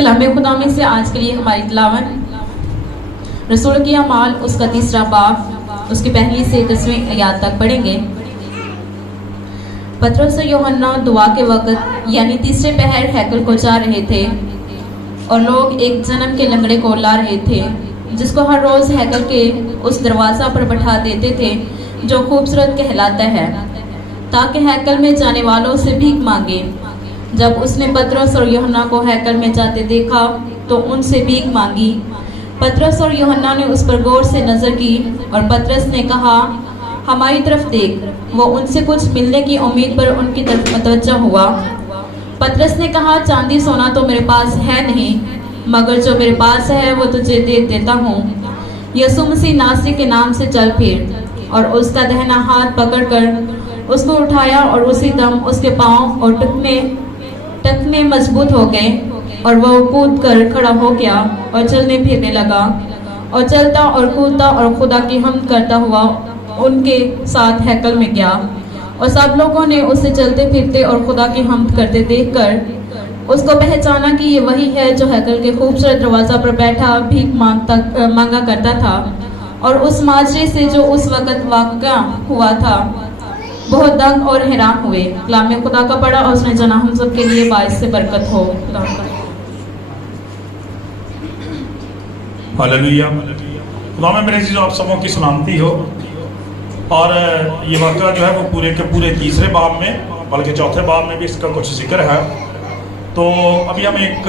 कलाम खुदा में से आज के लिए हमारी तिलावत रसूल की अमाल उसका 3 बाब उसकी पहली से 10वीं आयत तक पढ़ेंगे। पतरस और यूहन्ना दुआ के वक़्त यानी तीसरे पहर हैकल को जा रहे थे और लोग एक जन्म के लंगड़े को ला रहे थे जिसको हर रोज़ हैकल के उस दरवाज़ा पर बैठा देते थे जो खूबसूरत कहलाता है ताकि हैकल में जाने वालों से भीख मांगे। जब उसने पतरस और यूहन्ना को हैकल में जाते देखा तो उनसे भीख मांगी। पतरस और यूहन्ना ने उस पर गौर से नज़र की और पतरस ने कहा, हमारी तरफ देख। वो उनसे कुछ मिलने की उम्मीद पर उनकी तरफ मुतवज्जह हुआ। पतरस ने कहा, चांदी सोना तो मेरे पास है नहीं, मगर जो मेरे पास है वो तुझे दे देता हूँ। यीशु मसीह नासरी के नाम से चल फिर। और उसका दाहिना हाथ पकड़कर उसको उठाया और उसी दम उसके पाँव और टखने मजबूत हो गए और वह कूद कर खड़ा हो गया और चलने फिरने लगा और चलता और कूदता और खुदा की हम्द करता हुआ उनके साथ हैकल में गया। और सब लोगों ने उसे चलते फिरते और खुदा की हम्द करते देखकर उसको पहचाना कि ये वही है जो हैकल के खूबसूरत दरवाज़ा पर बैठा भीख मांगा करता था। और उस माजरे से जो उस वक़्त वाक़या हुआ था बहुत दंग और हैरान हुए। कलाम खुदा का पढ़ा और उसने जना हम सब के लिए बाइस से बरकत हो। हालेलुया। खुदा में मेरे जो आप सबों की सुनामती हो। और ये वाक़या जो है वो पूरे के पूरे 3 बाब में बल्कि 4 बाब में भी इसका कुछ जिक्र है। तो अभी हम 1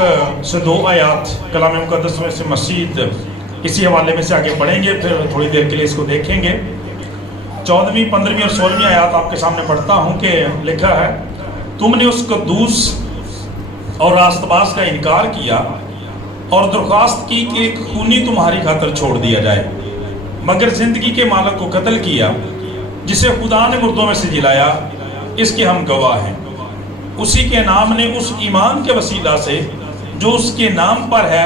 से 2 आयत कलाम मुक़द्दस में से मज़ीद इसी हवाले में से आगे पढ़ेंगे, फिर थोड़ी देर के लिए इसको देखेंगे। 14वीं, 15वीं और 16वीं आयत आपके सामने पढ़ता हूँ कि लिखा है, तुमने उस कद्दूस और रास्तबाज का इनकार किया और दरख्वास्त की कि एक खूनी तुम्हारी खातर छोड़ दिया जाए, मगर जिंदगी के मालिक को कत्ल किया जिसे खुदा ने मुर्दों में से जिलाया, इसके हम गवाह हैं। उसी के नाम ने उस ईमान के वसीला से जो उसके नाम पर है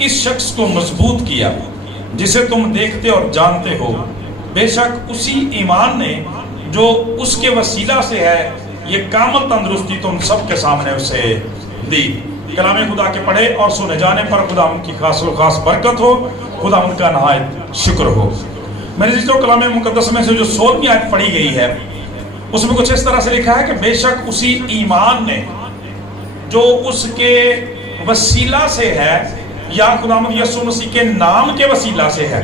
इस शख्स को मजबूत किया जिसे तुम देखते और जानते हो। बेशक उसी ईमान ने जो उसके वसीला से है ये कामल तंदुरुस्ती तुम सबके सामने उसे दी। कलाम खुदा के पढ़े और सुने जाने पर खुदा उनकी खास बरकत हो, खुदा उनका नहायत शुक्र हो। मेरे जो कलाम मुक़द्दस में से जो 16वीं आयत पढ़ी गई है उसमें कुछ इस तरह से लिखा है कि बेशक उसी ईमान ने जो उसके वसीला से है या खुदावंद यीशु मसीह के नाम के वसीला से है,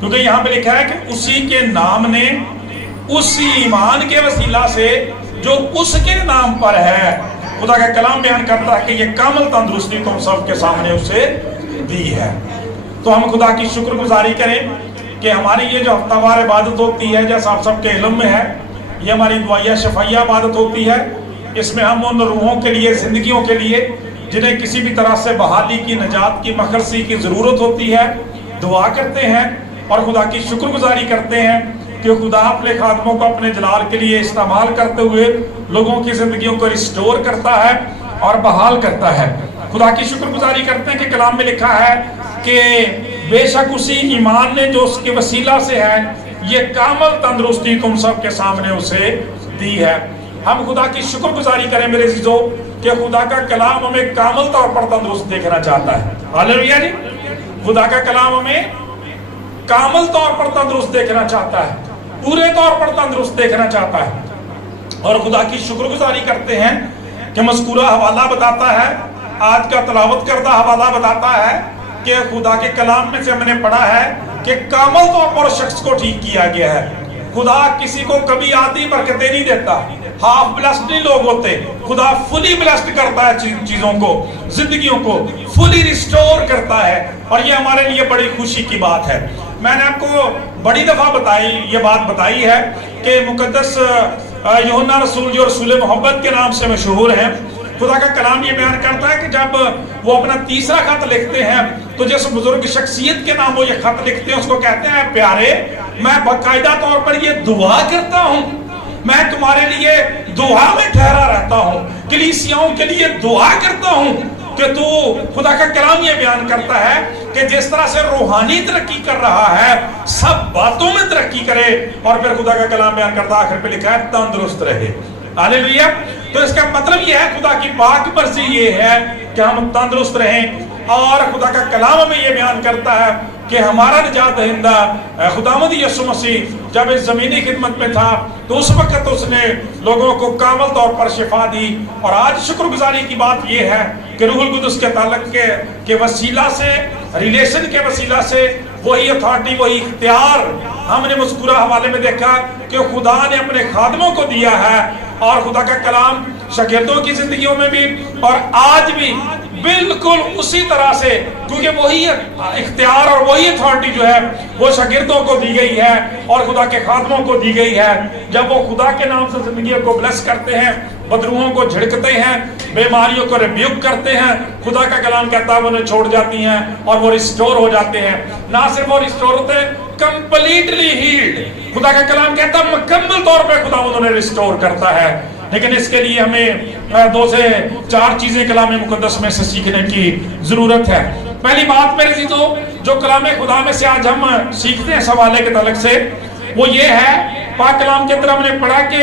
क्योंकि यहाँ पे लिखा है कि उसी के नाम ने उसी ईमान के वसीला से जो उसके नाम पर है। खुदा का कलाम बयान करता है कि ये कामल तंदुरुस्ती तुम सबके सामने उसे दी है। तो हम खुदा की शुक्रगुजारी करें कि हमारी ये जो हफ्तावार इबादत होती है, जैसा आप सबके इल्म में है, ये हमारी दुआया शफाइया इबादत होती है। इसमें हम उन रूहों के लिए, जिंदगियों के लिए जिन्हें किसी भी तरह से बहाली की, नजात की, मखलसी की ज़रूरत होती है, दुआ करते हैं और खुदा की शुक्रगुजारी करते हैं कि खुदा अपने खादमों को अपने जलाल के लिए इस्तेमाल करते हुए लोगों की ज़िंदगियों को रिस्टोर करता है और बहाल करता है। खुदा की शुक्रगुजारी करते हैं कि कलाम में लिखा है कि बेशक उसी ईमान ने जो उसके वसीला से है ये कामल तंदुरुस्ती तुम सबके सामने उसे दी है। हम खुदा की शुक्रगुजारी करें मेरे अज़ीज़ों कि खुदा का कलाम हमें कामल तौर पर तंदुरुस्त देखना चाहता है। हालेलुया जी। खुदा का कलाम हमें कामल तौर पर तंदुरुस्त देखना चाहता है, पूरे तौर पर तंदुरुस्त देखना चाहता है। और खुदा की शुक्रगुजारी करते हैं कि मज़कूरा हवाला बताता है, आज का तलावत करता हवाला बताता है कि खुदा के कलाम में से हमने पढ़ा है कि कामल तौर पर शख्स को ठीक किया गया है। खुदा किसी को कभी आधी बरकतें नहीं देता, हाफ ब्लेस्ड नहीं लोग होते। खुदा फुली ब्लेस्ड करता है चीजों को, जिंदगियों को फुली रिस्टोर करता है और ये हमारे लिए बड़ी खुशी की बात है। मैंने आपको बड़ी दफा ये बात बताई है कि मुकद्दस यूहन्ना रसूल जो रसूल मोहब्बत के नाम से मशहूर हैं, खुदा का कलाम ये बयान करता है कि जब वो अपना 3रा खत लिखते हैं तो जिस बुजुर्ग शख्सियत के नाम वो ये खत लिखते हैं उसको कहते हैं, प्यारे मैं बाकायदा तौर पर ये दुआ करता हूँ, मैं तुम्हारे लिए दुआ में ठहरा रहता हूँ, कलीसियाओं के लिए दुआ करता हूँ कि तू, खुदा का कलाम ये बयान करता है कि जिस तरह से रूहानी तरक्की कर रहा है सब बातों में तरक्की करे। और फिर खुदा का कलाम बयान करता है आखिर पे लिखा है तंदुरुस्त रहे। हालेलुया। तो इसका मतलब ये है, खुदा की पाक मर्जी ये है कि हम तंदुरुस्त रहें, और खुदा का कलाम हमें ये बयान करता है कि हमारा निजात दहिंदा खुदावंद यीशु मसीह जब इस जमीनी खिदमत में था तो उस वक्त उसने लोगों को कामल तौर पर शिफा दी। और आज शुक्रगुजारी की बात यह है कि रूहुल कुदस के ताल्लुक के वसीला से, रिलेशन के वसीला से वही अथॉरिटी, वही इख्तियार हमने मज़कूरा हवाले में देखा कि खुदा ने अपने खादमों को दिया है। और खुदा का कलाम शागिर्दों की जिंदगियों में भी और आज भी बिल्कुल उसी तरह से, क्योंकि वही इख्तियार और वही अथॉरिटी जो है वो शागिर्दों को दी गई है और खुदा के खादमों को दी गई है। जब वो खुदा के नाम से जिंदगी को ब्लेस करते हैं, बदरूहों को झिड़कते हैं, बीमारियों को रिब्यूक करते हैं, खुदा का कलाम कहता है वो उन्हें छोड़ जाती हैं और वो रिस्टोर हो जाते हैं। ना सिर्फ वो रिस्टोर होते, कंप्लीटली हील्ड। खुदा का कलाम कहता है मुकम्मल तौर पे खुदा उन्हें रिस्टोर करता है। लेकिन इसके लिए हमें 2 से 4 चीजें कलाम मुकद्दस में से सीखने की जरूरत है। पहली बात मेरे चीजों जो कलाम खुदा में से आज हम सीखते हैं सवाले के तलक से, वो ये है, पाक कलाम के अंदर हमने पढ़ा कि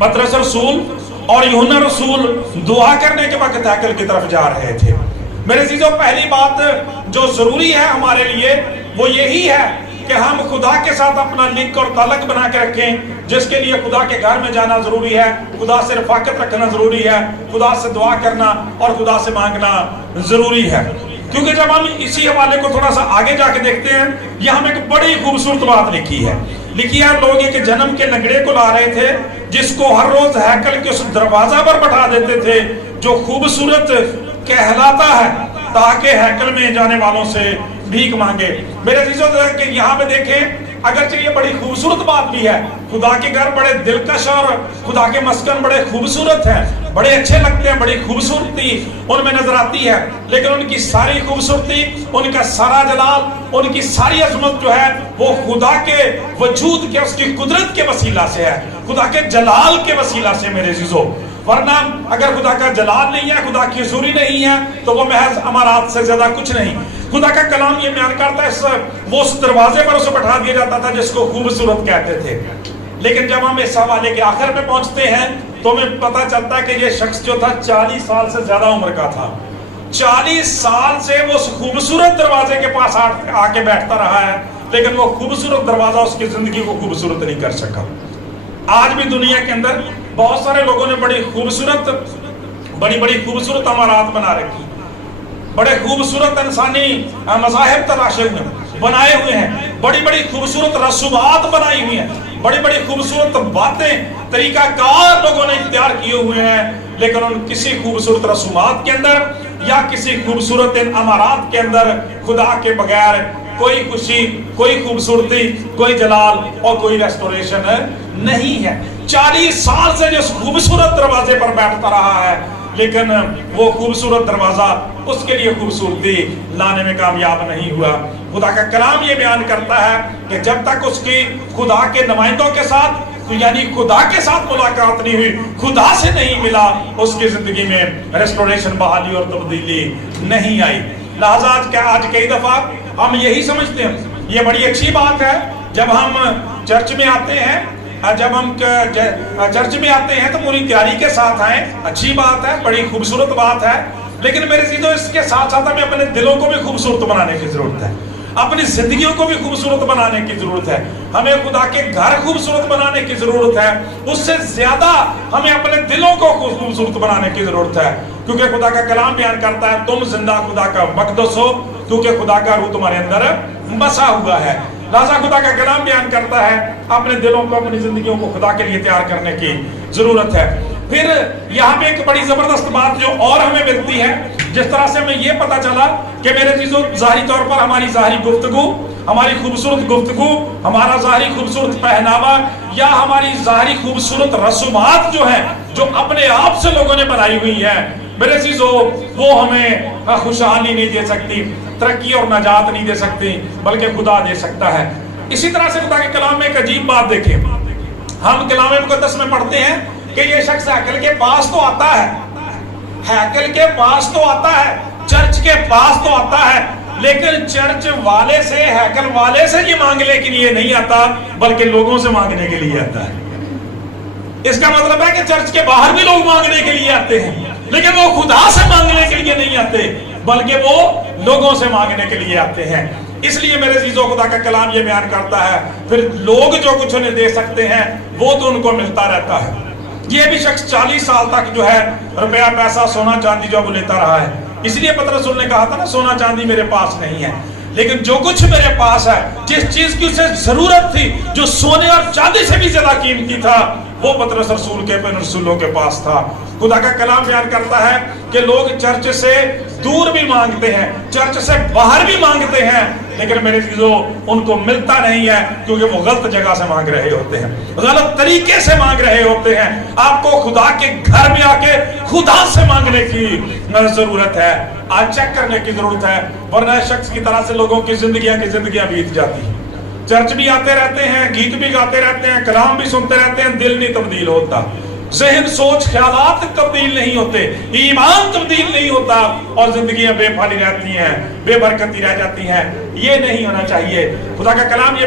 पतरस रसूल और यूहन्ना रसूल दुआ करने के वक्त हैकल की तरफ जा रहे थे। मेरे चीजों पहली बात जो जरूरी है हमारे लिए वो यही है कि हम खुदा के साथ अपना लिंक और ताल्लुक बना के रखें, जिसके लिए खुदा के घर में जाना जरूरी है, खुदा से रफाकत रखना जरूरी है, खुदा से दुआ करना और खुदा से मांगना जरूरी है। क्योंकि जब हम इसी हवाले को थोड़ा सा आगे जाके देखते हैं, यहाँ में एक बड़ी खूबसूरत बात लिखी है। लोग एक जन्म के लंगड़े को ला रहे थे, जिसको हर रोज हैकल के उस दरवाजा पर बैठा देते थे जो खूबसूरत कहलाता है, ताकि हैकल में जाने वालों से भीख मांगे। मेरे चीजों के यहाँ पे देखें, अगर ये बड़ी खूबसूरत बात भी है, खुदा के घर बड़े दिलकश और खुदा के मस्कन बड़े खूबसूरत हैं, बड़े अच्छे लगते हैं, बड़ी खूबसूरती उनमें नजर आती है, लेकिन उनकी सारी खूबसूरती, उनका सारा जलाल, उनकी सारी अजमत जो है वो खुदा के वजूद के, उसकी कुदरत के वसीला से है, खुदा के जलाल के वसीला से मेरे चीजों। वरना अगर खुदा का जलाल नहीं है, खुदा की हुजूरी नहीं है, तो वो महज अमारात से ज्यादा कुछ नहीं। खुदा का कलाम ये बयान करता है, वो उस दरवाजे पर उसे बैठा दिया जाता था जिसको खूबसूरत कहते थे। लेकिन जब हम इस हवाले के आखिर में पहुंचते हैं तो हमें पता चलता है कि ये शख्स जो था 40 साल से ज्यादा उम्र का था। 40 साल से वो उस खूबसूरत दरवाजे के पास आके बैठता रहा है, लेकिन वो खूबसूरत दरवाजा उसकी जिंदगी को खूबसूरत नहीं कर सका। आज भी दुनिया के अंदर बहुत सारे लोगों ने बड़ी बड़ी खूबसूरत अमारात बना रखी, बड़े खूबसूरत इंसानी मज़ाहिब तराशे हुए बनाए हुए हैं, बड़ी खूबसूरत रसूमात बनाई हुई हैं, बड़ी खूबसूरत बातें तरीकाकार लोगों ने इख्तियार किए हुए हैं, लेकिन उन किसी खूबसूरत रसूमात के अंदर या किसी खूबसूरत अमारात के अंदर खुदा के बगैर कोई खुशी, कोई खूबसूरती, कोई जलाल और कोई रेस्टोरेशन नहीं है। 40 साल से जो खूबसूरत दरवाजे पर बैठता रहा है, लेकिन वो खूबसूरत दरवाजा उसके लिए खूबसूरती लाने में कामयाब नहीं हुआ। खुदा का कलाम ये बयान करता है कि जब तक उसकी खुदा के नुमाइंदों के साथ, यानी खुदा के साथ मुलाकात नहीं हुई, खुदा से नहीं मिला, उसकी जिंदगी में रेस्टोरेशन, बहाली और तब्दीली नहीं आई। लिहाजा आज कई दफा हम यही समझते हैं, ये बड़ी अच्छी बात है जब हम चर्च में आते हैं, जब हम चर्च में आते हैं तो पूरी तैयारी के साथ आए, अच्छी बात है, बड़ी खूबसूरत बात है। लेकिन मेरे चीजों इसके साथ साथ हमें अपने दिलों को भी खूबसूरत बनाने की जरूरत है, अपनी जिंदगियों को भी खूबसूरत बनाने की जरूरत है, हमें खुदा के घर खूबसूरत बनाने की जरूरत है। उससे ज्यादा हमें अपने दिलों को खूबसूरत बनाने की जरूरत है, क्योंकि खुदा का कलाम बयान करता है तुम जिंदा खुदा का मक़दस हो, क्योंकि खुदा का रूह तुम्हारे अंदर बसा हुआ है। लिहाजा खुदा का कलाम बयान करता है अपने दिलों को, अपनी जिंदगियों को खुदा के लिए तैयार करने की जरूरत है। फिर यहाँ पे एक बड़ी जबरदस्त बात जो और हमें मिलती है, जिस तरह से हमें ये पता चला कि मेरे चीजों ज़ाहिरी तौर पर हमारी ज़ाहिरी गुफ्तगू, हमारी खूबसूरत गुफ्तगू, हमारा ज़ाहिरी खूबसूरत पहनावा या हमारी ज़ाहिरी खूबसूरत रसूमात जो है, जो अपने आप से लोगों ने बनाई हुई है, मेरे चीजों वो हमें खुशहाली नहीं दे सकती, तरक्की और नजात नहीं दे सकती, बल्कि खुदा दे सकता है। इसी तरह से खुदा के कलाम में एक अजीब बात देखें, हम कलाम मुकद्दस में पढ़ते हैं कि ये शख्स हैकल के पास तो आता है, हैकल के पास तो आता है, चर्च के पास तो आता है, लेकिन चर्च वाले से, हैकल वाले से ये मांगने के लिए नहीं आता, बल्कि लोगों से मांगने के लिए आता है। اس کا مطلب ہے کہ چرچ کے باہر بھی لوگ مانگنے کے لیے آتے ہیں، لیکن وہ خدا سے مانگنے کے لیے نہیں آتے بلکہ وہ لوگوں سے مانگنے کے لیے آتے ہیں۔ اس لیے میرے عزیزو خدا کا کلام یہ بیان کرتا ہے پھر لوگ جو کچھ انہیں دے سکتے ہیں وہ تو ان کو ملتا رہتا ہے۔ یہ بھی شخص 40 سال تک جو ہے روپیہ پیسہ سونا چاندی جو وہ لیتا رہا ہے، اس لیے پطرس رسول نے کہا تھا نا سونا چاندی میرے پاس نہیں ہے، لیکن جو کچھ میرے پاس ہے، جس چیز کی اسے ضرورت تھی جو سونے اور چاندی سے بھی زیادہ قیمتی تھا، وہ پطرس رسول کے بن رسولوں کے پاس تھا۔ خدا کا کلام بیان کرتا ہے کہ لوگ چرچ سے دور بھی مانگتے ہیں، چرچ سے باہر بھی مانگتے ہیں، لیکن میرے عزیزو ان کو ملتا نہیں ہے کیونکہ وہ غلط جگہ سے مانگ رہے ہوتے ہیں، غلط طریقے سے مانگ رہے ہوتے ہیں۔ آپ کو خدا کے گھر میں آ کے خدا سے مانگنے کی ضرورت ہے، آج چیک کرنے کی ضرورت ہے، ورنہ شخص کی طرح سے لوگوں کی زندگیاں بیت جاتی ہیں۔ چرچ بھی آتے رہتے ہیں، گیت بھی گاتے رہتے ہیں، کلام بھی سنتے رہتے ہیں، دل نہیں تبدیل ہوتا، ذہن سوچ خیالات تبدیل نہیں ہوتے، ایمان تبدیل نہیں ہوتا، اور زندگیاں بے پھالی رہتی ہیں، بے برکتی رہ جاتی ہیں۔ یہ نہیں ہونا چاہیے۔ خدا کا کلام یہ